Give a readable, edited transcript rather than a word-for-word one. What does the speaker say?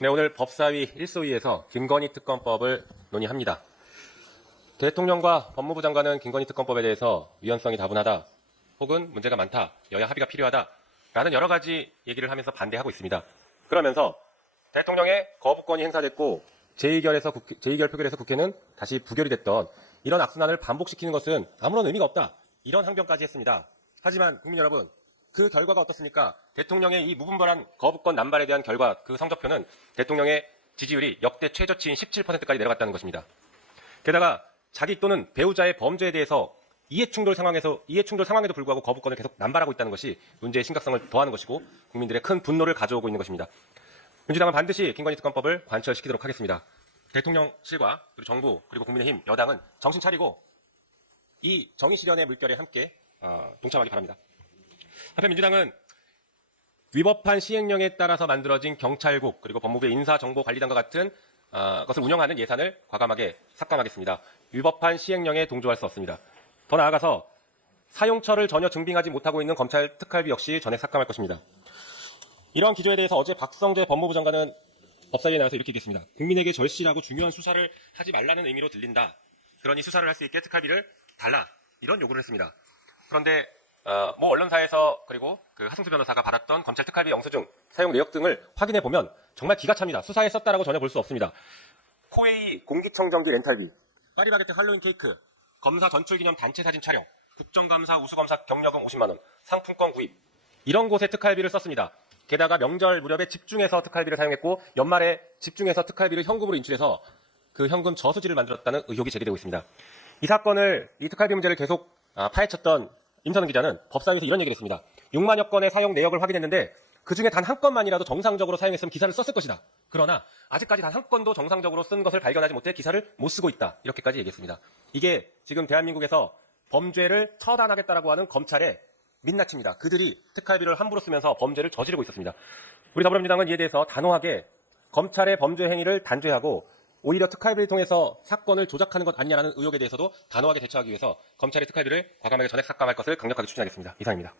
네, 오늘 법사위 1소위에서 김건희 특검법을 논의합니다. 대통령과 법무부 장관은 김건희 특검법에 대해서 위헌성이 다분하다, 혹은 문제가 많다, 여야 합의가 필요하다라는 여러 가지 얘기를 하면서 반대하고 있습니다. 그러면서 대통령의 거부권이 행사됐고 제2결 표결에서 국회는 다시 부결이 됐던 이런 악순환을 반복시키는 것은 아무런 의미가 없다, 이런 항변까지 했습니다. 하지만 국민 여러분, 그 결과가 어떻습니까? 대통령의 이 무분별한 거부권 남발에 대한 결과, 그 성적표는 대통령의 지지율이 역대 최저치인 17%까지 내려갔다는 것입니다. 게다가 자기 또는 배우자의 범죄에 대해서 이해충돌 상황에도 불구하고 거부권을 계속 남발하고 있다는 것이 문제의 심각성을 더하는 것이고 국민들의 큰 분노를 가져오고 있는 것입니다. 민주당은 반드시 김건희 특검법을 관철시키도록 하겠습니다. 대통령실과 그리고 정부 그리고 국민의힘 여당은 정신 차리고 이 정의 실현의 물결에 함께 동참하기 바랍니다. 한편 민주당은 위법한 시행령에 따라서 만들어진 경찰국 그리고 법무부의 인사정보관리단과 같은 것을 운영하는 예산을 과감하게 삭감하겠습니다. 위법한 시행령에 동조할 수 없습니다. 더 나아가서 사용처를 전혀 증빙하지 못하고 있는 검찰 특활비 역시 전액 삭감할 것입니다. 이러한 기조에 대해서 어제 박성재 법무부 장관은 법사위에 나와서 이렇게 얘기했습니다. 국민에게 절실하고 중요한 수사를 하지 말라는 의미로 들린다. 그러니 수사를 할 수 있게 특활비를 달라. 이런 요구를 했습니다. 그런데 모 언론사에서 그리고 그 하승수 변호사가 받았던 검찰 특활비 영수증 사용 내역 등을 확인해 보면 정말 기가 찹니다. 수사에 썼다라고 전혀 볼 수 없습니다. 코웨이 공기청정기 렌탈비, 파리바게뜨 할로윈 케이크, 검사 전출기념 단체 사진 촬영, 국정감사 우수검사 격려금 50만 원, 상품권 구입, 이런 곳에 특활비를 썼습니다. 게다가 명절 무렵에 집중해서 특활비를 사용했고 연말에 집중해서 특활비를 현금으로 인출해서 그 현금 저수지를 만들었다는 의혹이 제기되고 있습니다. 이 특활비 문제를 계속 파헤쳤던 임선은 기자는 법사위에서 이런 얘기를 했습니다. 6만여 건의 사용 내역을 확인했는데 그중에 단 한 건만이라도 정상적으로 사용했으면 기사를 썼을 것이다. 그러나 아직까지 단 한 건도 정상적으로 쓴 것을 발견하지 못해 기사를 못 쓰고 있다. 이렇게까지 얘기했습니다. 이게 지금 대한민국에서 범죄를 처단하겠다라고 하는 검찰의 민낯입니다. 그들이 특활비를 함부로 쓰면서 범죄를 저지르고 있었습니다. 우리 더불어민주당은 이에 대해서 단호하게 검찰의 범죄 행위를 단죄하고 오히려 특활비를 통해서 사건을 조작하는 것 아니냐는 의혹에 대해서도 단호하게 대처하기 위해서 검찰의 특활비를 과감하게 전액 삭감할 것을 강력하게 추진하겠습니다. 이상입니다.